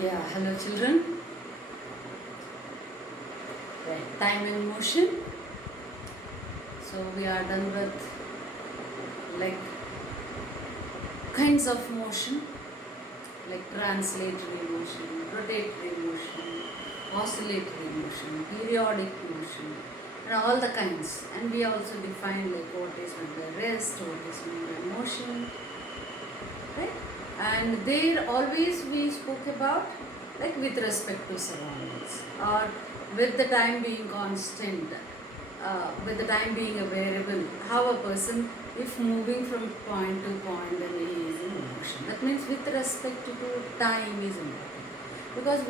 Yeah, hello children. Right, time and motion. So we are done with like kinds of motion, like translatory motion, rotatory motion, oscillatory motion, periodic motion, and all the kinds. And we also define like what is meant by rest, what is meant by motion, right? And there always we spoke about like with respect to surroundings or with the time being constant, with the time being a variable, how a person if moving from point to point then he is in motion. That means with respect to time is important because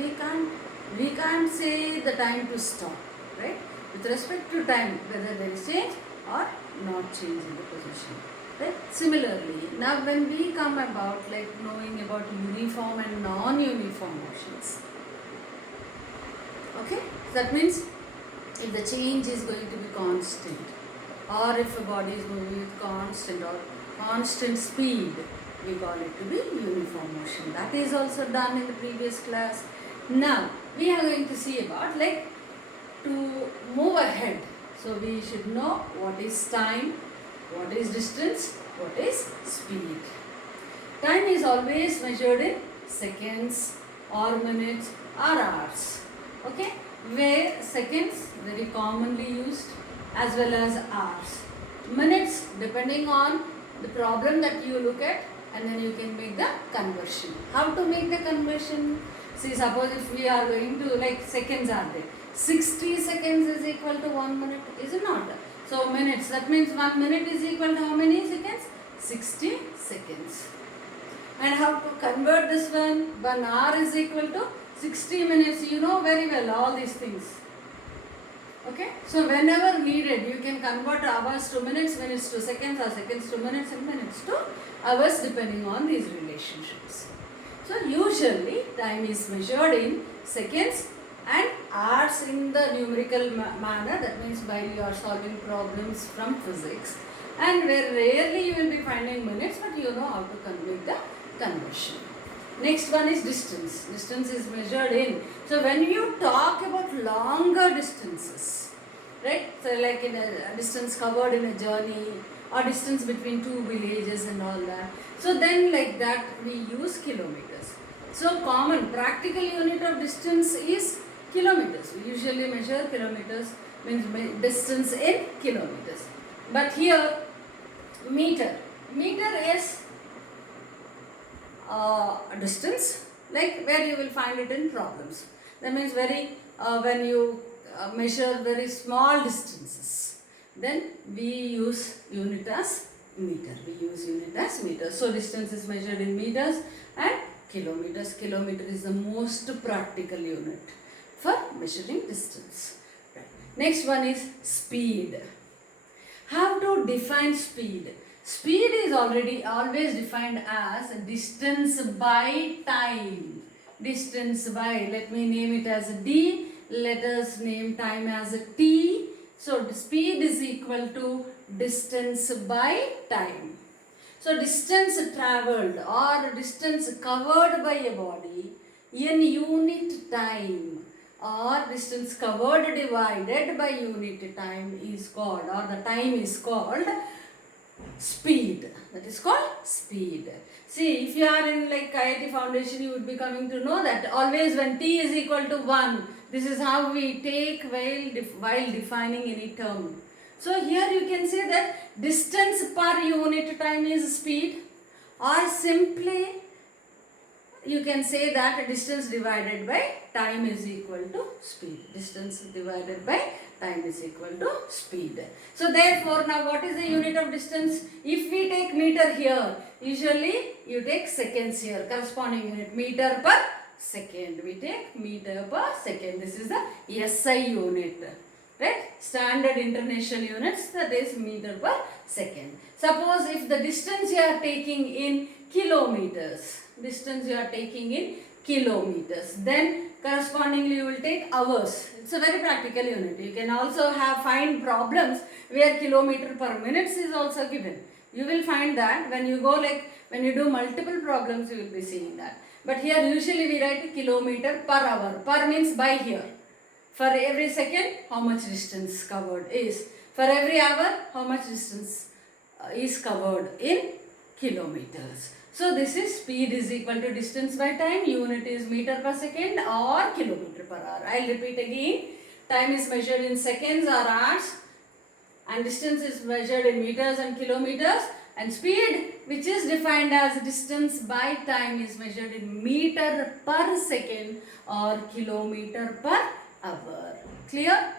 we can't say the time to stop, right? With respect to time, whether there is change or not change in the position. Right? Similarly, now when we come about like knowing about uniform and non-uniform motions, okay, that means if the change is going to be constant, or if a body is moving with constant or constant speed, we call it to be uniform motion. That is also done in the previous class. Now we are going to see about like to move ahead. So we should know what is time, what is distance, what is speed. Time is always measured in seconds or minutes or hours. Okay, where seconds very commonly used as well as hours. Minutes depending on the problem that you look at, and then you can make the conversion. How to make the conversion? See, suppose if we are going to like seconds are there. 60 seconds is equal to 1 minute, is it not? So minutes, that means 1 minute is equal to how many seconds? 60 seconds. And how to convert this one? 1 hour is equal to 60 minutes. You know very well all these things. Okay, so whenever needed, you can convert hours to minutes, minutes to seconds, or seconds to minutes, and minutes to hours, depending on these relationships. So usually time is measured in seconds and hours in the numerical manner. That means while you are solving problems from physics, and where rarely you will be finding minutes, but you know how to make the conversion. Next one is distance. Distance is measured in. So when you talk about longer distances, right? So like in a distance covered in a journey or distance between two villages and all that. So then like that we use kilometers. So common practical unit of distance is kilometers. We usually measure kilometers, means distance in kilometers. But here meter. Meter is distance, like where you will find it in problems. That means when you measure very small distances, then we use unit as meter. We use unit as meter. So distance is measured in meters and kilometers. Kilometer is the most practical unit for measuring distance. Right. Next one is speed. How to define speed? Speed is always defined as distance by time. Distance by, let me name it as d, let us name time as t. So speed is equal to distance by time. So distance travelled or distance covered by a body in unit time, or distance covered divided by unit time is called, or the time is called speed. That is called speed. See, if you are in like IIT Foundation, you would be coming to know that always when t is equal to 1, this is how we take while defining any term. So here you can say that distance per unit time is speed, or simply you can say that distance divided by time is equal to speed. Distance divided by time is equal to speed. So therefore now what is the unit of distance? If we take meter here, usually you take seconds here, corresponding unit meter per second. We take meter per second. This is the SI unit. Right? Standard international units, that is meter per second. Suppose if the distance you are taking in kilometers, then correspondingly you will take hours. It's a very practical unit. You can also find problems where kilometer per minutes is also given. You will find that when you do multiple problems, you will be seeing that. But here usually we write kilometer per hour. Per means by here. For every second, how much distance covered is. For every hour, how much distance is covered in kilometers. So this is speed is equal to distance by time. Unit is meter per second or kilometer per hour. I'll repeat again. Time is measured in seconds or hours, and distance is measured in meters and kilometers, and speed, which is defined as distance by time, is measured in meter per second or kilometer per hour. Clear?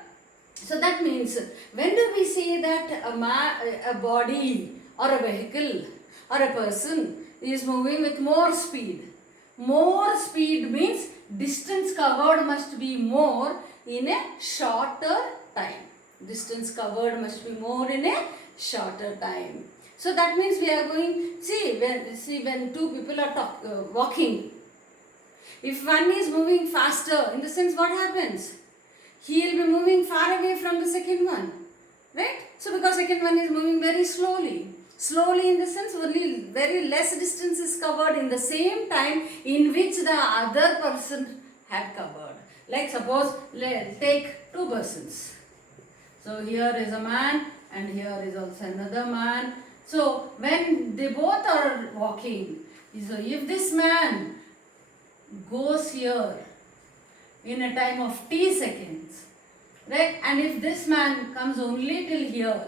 So that means, when do we say that a body or a vehicle or a person is moving with more speed? More speed means distance covered must be more in a shorter time. Distance covered must be more in a shorter time. So that means we are going, when two people are walking, if one is moving faster, in the sense what happens? He will be moving far away from the second one, right? So because second one is moving very slowly. Slowly in the sense only very less distance is covered in the same time in which the other person had covered. Like suppose, take two persons. So here is a man and here is also another man. So when they both are walking, so if this man goes here in a time of t seconds, right, and if this man comes only till here,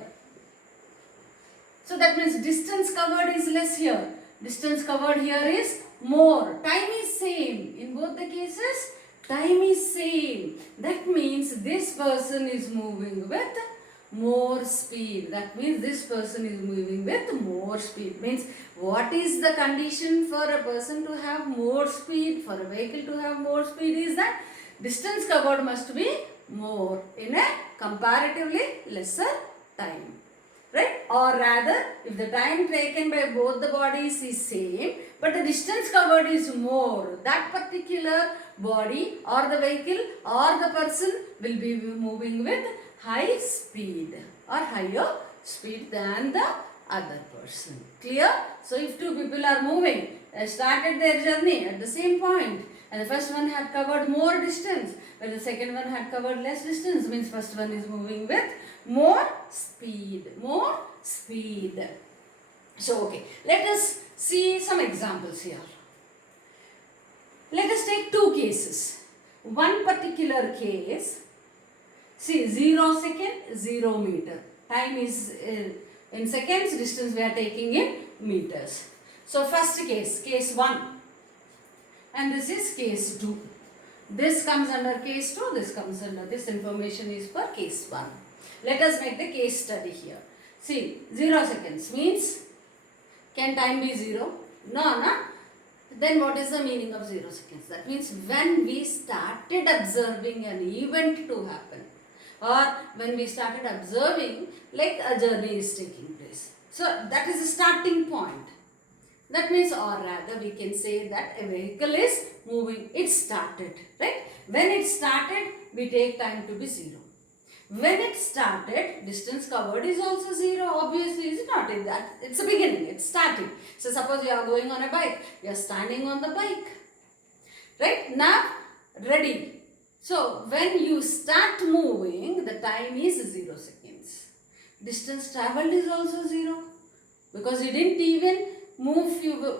so that means distance covered is less here. Distance covered here is more. Time is same. In both the cases, time is same. That means this person is moving with more speed. That means this person is moving with more speed. Means what is the condition for a person to have more speed, for a vehicle to have more speed, is that distance covered must be more in a comparatively lesser time. Right? Or rather, if the time taken by both the bodies is same, but the distance covered is more, that particular body or the vehicle or the person will be moving with high speed or higher speed than the other person. Clear? So if two people are moving, started their journey at the same point, and the first one had covered more distance, but the second one had covered less distance, means first one is moving with more speed. More speed. So okay, let us see some examples here. Let us take two cases. One particular case, see 0 second, 0 meter. Time is in seconds, distance we are taking in meters. So first case, case 1, and this is case 2. This comes under case 2, this comes under, this information is for case 1. Let us make the case study here. See, 0 seconds means, can time be 0? No. Then what is the meaning of 0 seconds? That means when we started observing an event to happen, or when we started observing like a journey is taking place. So that is the starting point. That means, or rather we can say that a vehicle is moving, it started, right? When it started, we take time to be 0. When it started, distance covered is also 0. Obviously, is it not? In that, it's a beginning, it's starting. So suppose you are going on a bike, you are standing on the bike, right? Now, ready. So when you start moving, the time is 0 seconds. Distance traveled is also 0, because you didn't even move few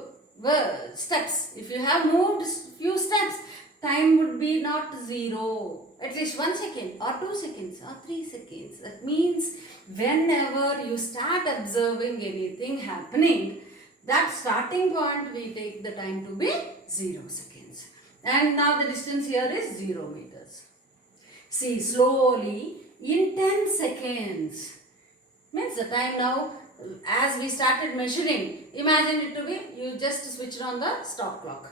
steps. If you have moved few steps, time would be not 0. At least 1 second or 2 seconds or 3 seconds. That means whenever you start observing anything happening, that starting point we take the time to be 0 seconds. And now the distance here is 0 meters. See, slowly in 10 seconds. Means the time now, as we started measuring, imagine it to be, you just switched on the stop clock.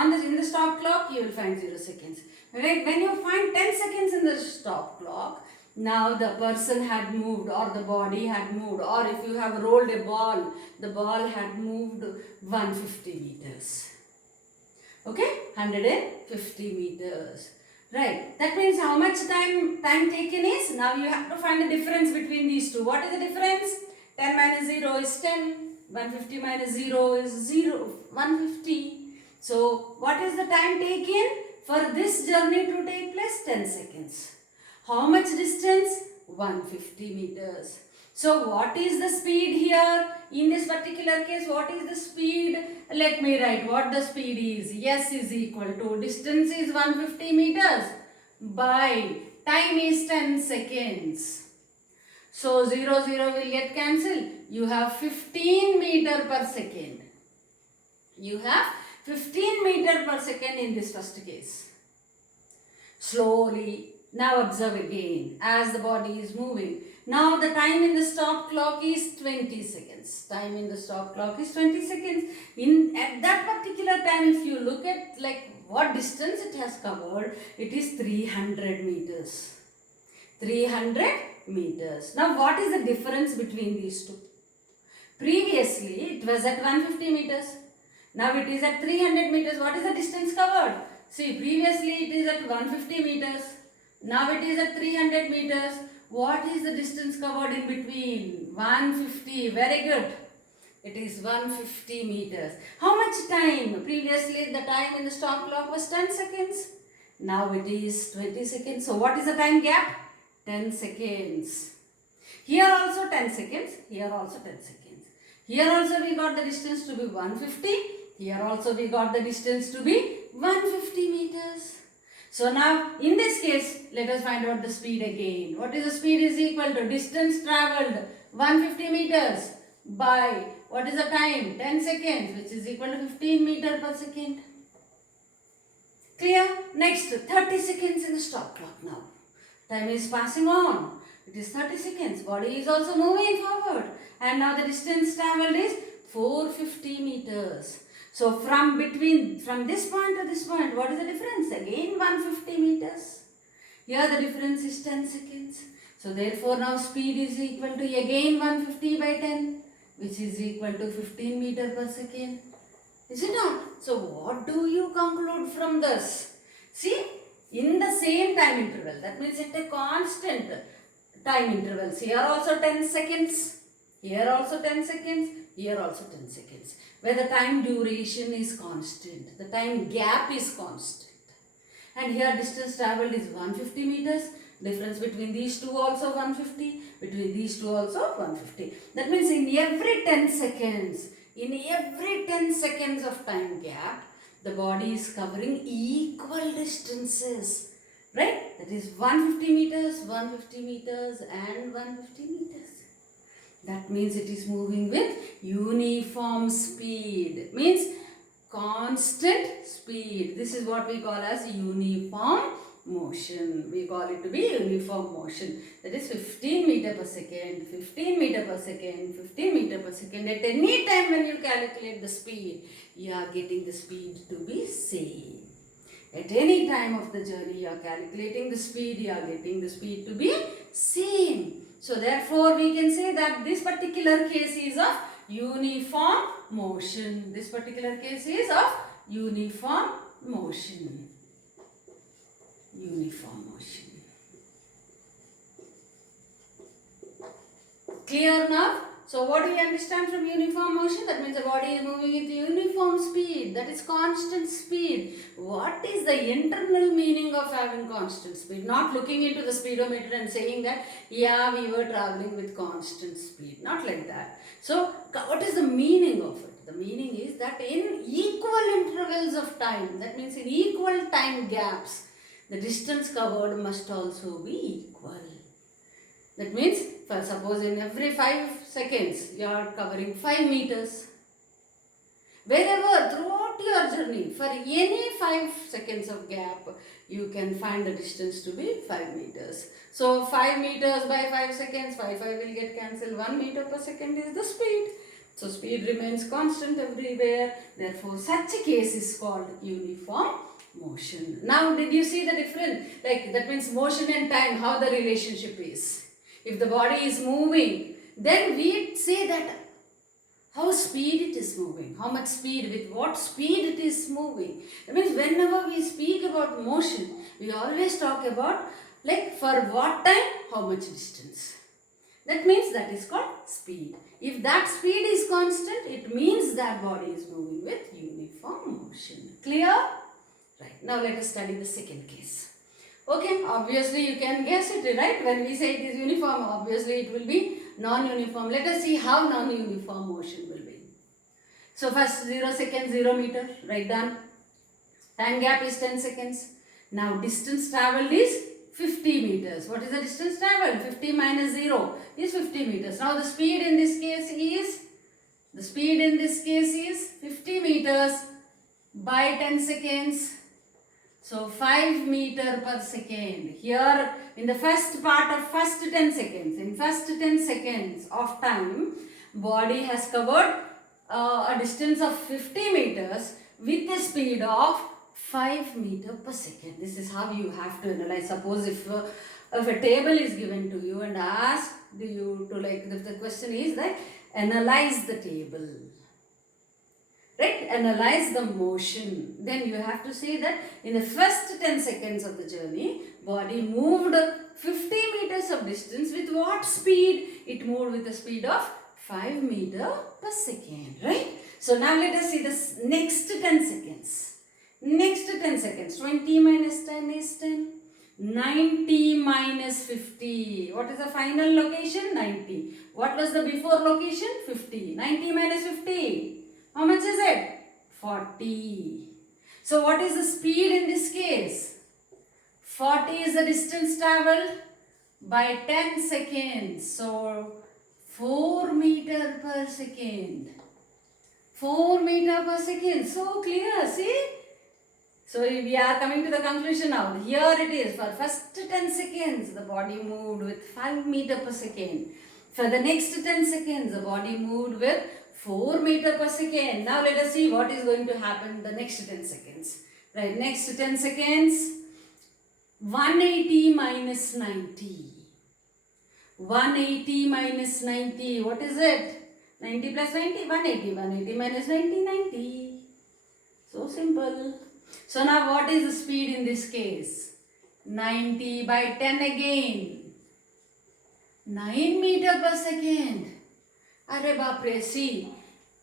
In the stop clock, you will find 0 seconds. Right? When you find 10 seconds in the stop clock, now the person had moved, or the body had moved, or if you have rolled a ball, the ball had moved 150 meters. Okay? 150 meters. Right? That means how much time taken is? Now you have to find the difference between these two. What is the difference? 10 minus 0 is 10. 150 minus 0 is 0. 150. So what is the time taken for this journey to take place? 10 seconds. How much distance? 150 meters. So what is the speed here? In this particular case, what is the speed? Let me write what the speed is. S is equal to distance is 150 meters by time is 10 seconds. So 0, 0 will get cancelled. You have 15 meter per second. You have 15 meter per second in this first case. Slowly. Now observe again as the body is moving. Now the time in the stop clock is 20 seconds. Time in the stop clock is 20 seconds. At that particular time, if you look at like what distance it has covered, it is 300 meters. 300 meters. Now what is the difference between these two? Previously it was at 150 meters. Now it is at 300 meters. What is the distance covered? See, previously it is at 150 meters. Now it is at 300 meters. What is the distance covered in between? 150. Very good. It is 150 meters. How much time? Previously the time in the stop clock was 10 seconds. Now it is 20 seconds. So what is the time gap? 10 seconds. Here also 10 seconds. Here also 10 seconds. Here also we got the distance to be 150. Here also we got the distance to be 150 meters. So now in this case, let us find out the speed again. What is the speed is equal to distance travelled 150 meters by what is the time? 10 seconds, which is equal to 15 meter per second. Clear? Next, 30 seconds in the stop clock now. Time is passing on. It is 30 seconds. Body is also moving forward. And now the distance travelled is 450 meters. So from this point to this point, what is the difference? Again 150 meters. Here the difference is 10 seconds. So therefore now speed is equal to again 150 by 10, which is equal to 15 meter per second. Is it not? So what do you conclude from this? See, in the same time interval, that means at a constant time intervals. Here also 10 seconds. Here also 10 seconds. Here also 10 seconds. Where the time duration is constant. The time gap is constant. And here distance travelled is 150 meters. Difference between these two also 150. Between these two also 150. That means in every 10 seconds of time gap, the body is covering equal distances. Right? That is 150 meters, 150 meters and 150 meters. That means it is moving with uniform speed. Means constant speed. This is what we call as uniform motion. We call it to be uniform motion. That is 15 meter per second, 15 meter per second, 15 meter per second. At any time when you calculate the speed, you are getting the speed to be same. At any time of the journey, you are calculating the speed, you are getting the speed to be same. So therefore, we can say that this particular case is of uniform motion. This particular case is of uniform motion. Uniform motion. Clear now? So what do we understand from uniform motion? That means the body is moving with uniform speed. That is constant speed. What is the internal meaning of having constant speed? Not looking into the speedometer and saying that, yeah, we were traveling with constant speed. Not like that. So what is the meaning of it? The meaning is that in equal intervals of time, that means in equal time gaps, the distance covered must also be equal. That means, for suppose in every 5 seconds, you are covering 5 meters. Wherever, throughout your journey, for any 5 seconds of gap, you can find the distance to be 5 meters. So, 5 meters by 5 seconds, 5 will get cancelled. 1 meter per second is the speed. So, speed remains constant everywhere. Therefore, such a case is called uniform motion. Now, did you see the difference? Like, that means motion and time, how the relationship is. If the body is moving, then we say that how speed it is moving, how much speed, with what speed it is moving. That means whenever we speak about motion, we always talk about like for what time, how much distance. That means that is called speed. If that speed is constant, it means means that body is moving with uniform motion. Clear? Right. Now let us study the second case. Okay, obviously you can guess it, right? When we say it is uniform, obviously it will be non-uniform. Let us see how non-uniform motion will be. So first 0 seconds, 0 meter, write down. Time gap is 10 seconds. Now distance travelled is 50 meters. What is the distance travelled? 50 minus 0 is 50 meters. Now the speed in this case is 50 meters by 10 seconds. So 5 meter per second. Here in the first part of first 10 seconds, in first 10 seconds of time, body has covered a distance of 50 meters with a speed of 5 meter per second. This is how you have to analyze. Suppose if a table is given to you and asked you to the question is that analyze the table. Right? Analyze the motion. Then you have to say that in the first 10 seconds of the journey, body moved 50 meters of distance with what speed? It moved with a speed of 5 meter per second. Right? So now let us see this next 10 seconds. Next 10 seconds. 20 minus 10 is 10. 90 minus 50. What is the final location? 90. What was the before location? 50. 90 minus 50. How much is it? 40. So what is the speed in this case? 40 is the distance travelled by 10 seconds. So 4 meter per second. 4 meter per second. So clear, see? So we are coming to the conclusion now. Here it is. For first 10 seconds, the body moved with 5 meter per second. For the next 10 seconds, the body moved with 4 meter per second. Now let us see what is going to happen in the next 10 seconds. Right, next 10 seconds. 180 minus 90. 180 minus 90. What is it? 90 plus 90, 180. 180 minus 90, 90. So simple. So now what is the speed in this case? 90 by 10 again. 9 meter per second. Arre baapre, see,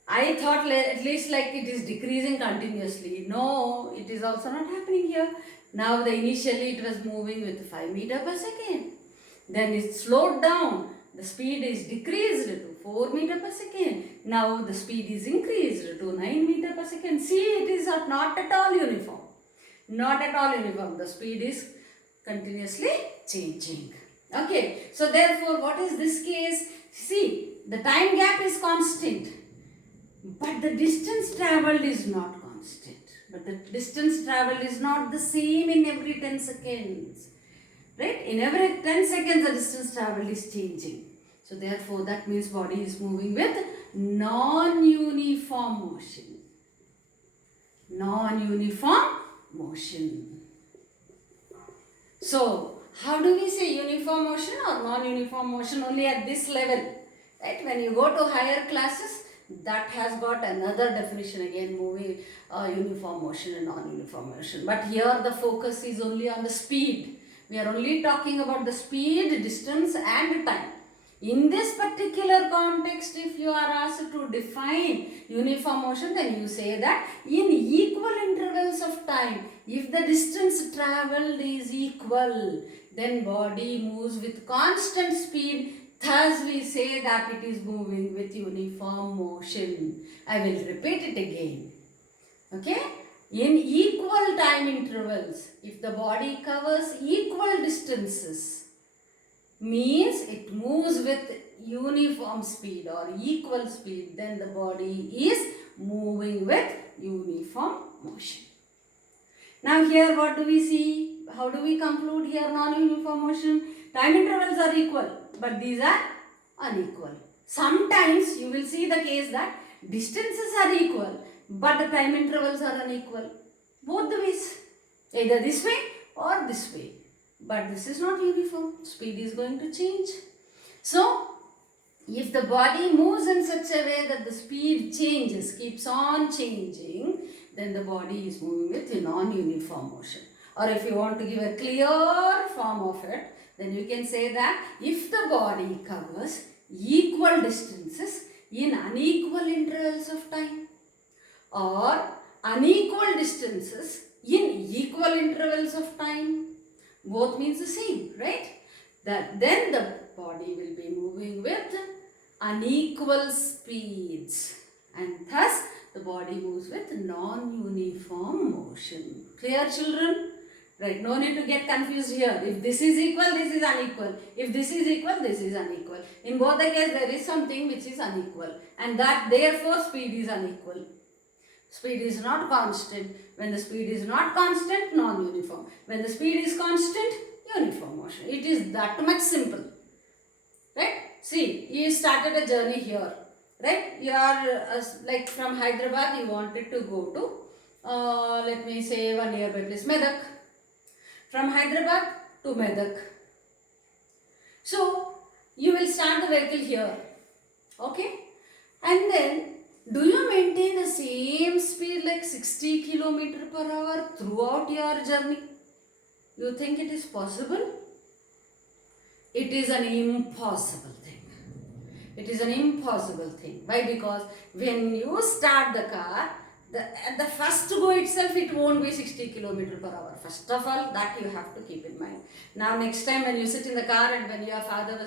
I thought at least like it is decreasing continuously. No, it is also not happening here. Now initially it was moving with 5 meter per second. Then it slowed down. The speed is decreased to 4 meter per second. Now the speed is increased to 9 meter per second. See, it is not at all uniform. Not at all uniform. The speed is continuously changing. Okay, so therefore what is this case? See, the time gap is constant, but the distance travelled is not constant. But the distance travelled is not the same in every 10 seconds. Right? In every 10 seconds, the distance travelled is changing. So therefore, that means body is moving with non-uniform motion. Non-uniform motion. So, how do we say uniform motion or non-uniform motion? Only at this level. Right? When you go to higher classes, that has got another definition again, moving uniform motion and non-uniform motion. But here the focus is only on the speed. We are only talking about the speed, distance and time. In this particular context, if you are asked to define uniform motion, then you say that in equal intervals of time, if the distance travelled is equal, then body moves with constant speed. Thus we say that it is moving with uniform motion. I will repeat it again. Okay? In equal time intervals, if the body covers equal distances, means it moves with uniform speed or equal speed, then the body is moving with uniform motion. Now here what do we see? How do we conclude here non-uniform motion? Time intervals are equal, but these are unequal. Sometimes you will see the case that distances are equal, but the time intervals are unequal. Both the ways, either this way or this way. But this is not uniform. Speed is going to change. So, if the body moves in such a way that the speed changes, keeps on changing, then the body is moving with a non-uniform motion. Or if you want to give a clear form of it, then you can say that if the body covers equal distances in unequal intervals of time, or unequal distances in equal intervals of time. Both means the same, right? That then the body will be moving with unequal speeds, and thus the body moves with non-uniform motion. Clear, children? Right, no need to get confused here. If this is equal, this is unequal. If this is equal, this is unequal. In both the cases, there is something which is unequal, and that therefore speed is unequal. Speed is not constant. When the speed is not constant, non-uniform. When the speed is constant, uniform motion. It is that much simple. Right? See, you started a journey here. Right? You are like from Hyderabad, you wanted to go to, let me say, one nearby place, Medak. From Hyderabad to Medak. So, you will start the vehicle here. Okay? And then, do you maintain the same speed like 60 km per hour throughout your journey? You think it is possible? It is an impossible thing. It is an impossible thing. Why? Because when you start the car, the first go itself, it won't be 60 km per hour. First of all, that you have to keep in mind. Now, next time when you sit in the car and when your father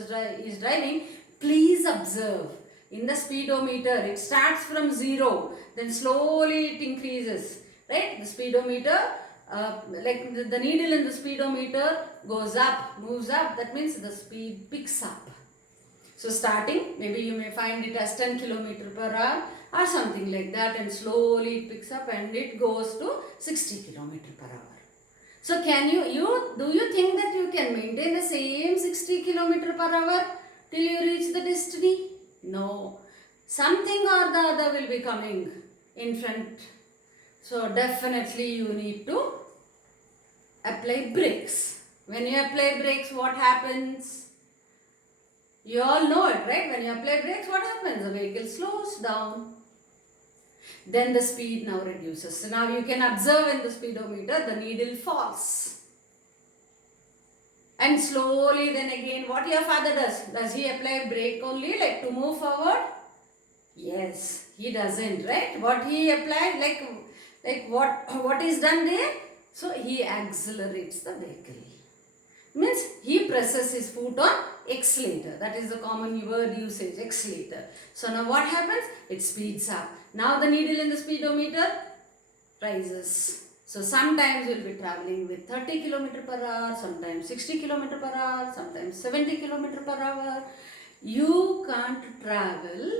is driving, please observe. In the speedometer, it starts from 0, then slowly it increases, right? The speedometer, like the needle in the speedometer goes up, moves up, that means the speed picks up. So starting, maybe you may find it as 10 km per hour or something like that, and slowly it picks up and it goes to 60 km per hour. So can do you think that you can maintain the same 60 km per hour till you reach the destiny? No, something or the other will be coming in front. So definitely you need to apply brakes. When you apply brakes, what happens? You all know it, right? When you apply brakes, what happens? The vehicle slows down. Then the speed now reduces. So now you can observe in the speedometer, the needle falls. And slowly then again, what your father does? Does he apply brake only, like to move forward? Yes, he doesn't, right? What he applied, like what is done there? So he accelerates the vehicle. Means he presses his foot on accelerator. That is the common word usage, accelerator. So now what happens? It speeds up. Now the needle in the speedometer rises. So sometimes you will be traveling with 30 km per hour, sometimes 60 km per hour, sometimes 70 km per hour. You can't travel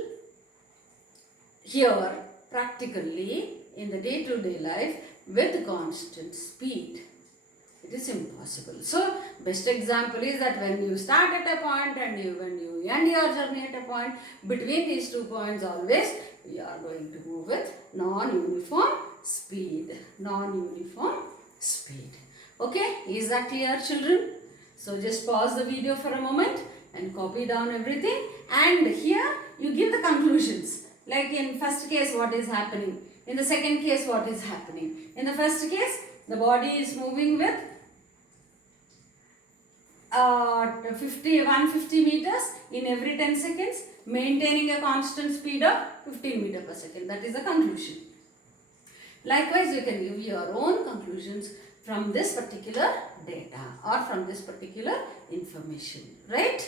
here practically in the day-to-day life with constant speed. It is impossible. So, best example is that when you start at a point and when you end your journey at a point, between these 2 points always we are going to move with non-uniform speed. Non-uniform speed. Okay, is that clear, children? So, just pause the video for a moment and copy down everything, and here you give the conclusions. Like in first case, what is happening? In the second case, what is happening? In the first case, the body is moving with 150 meters in every 10 seconds, maintaining a constant speed of 15 meters per second. That is the conclusion. Likewise, you can give your own conclusions from this particular data or from this particular information. Right?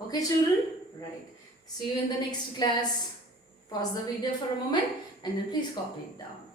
Okay, children? Right. See you in the next class. Pause the video for a moment and then please copy it down.